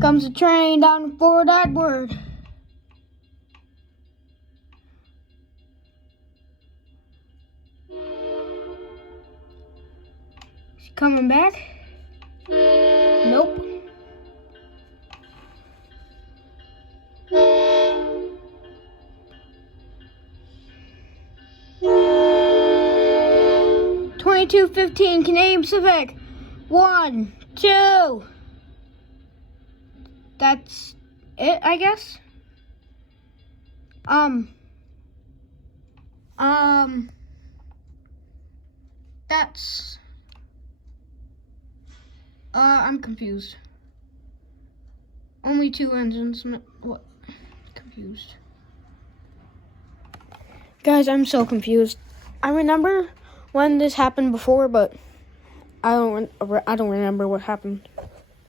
Comes a train down Fort Edward. Is he coming back? Nope. $22.15 Canadian Pacific. 1, 2. That's it, I guess. That's I'm confused. Only 2 engines. What? Confused. Guys, I'm so confused. I remember when this happened before, but I don't remember what happened.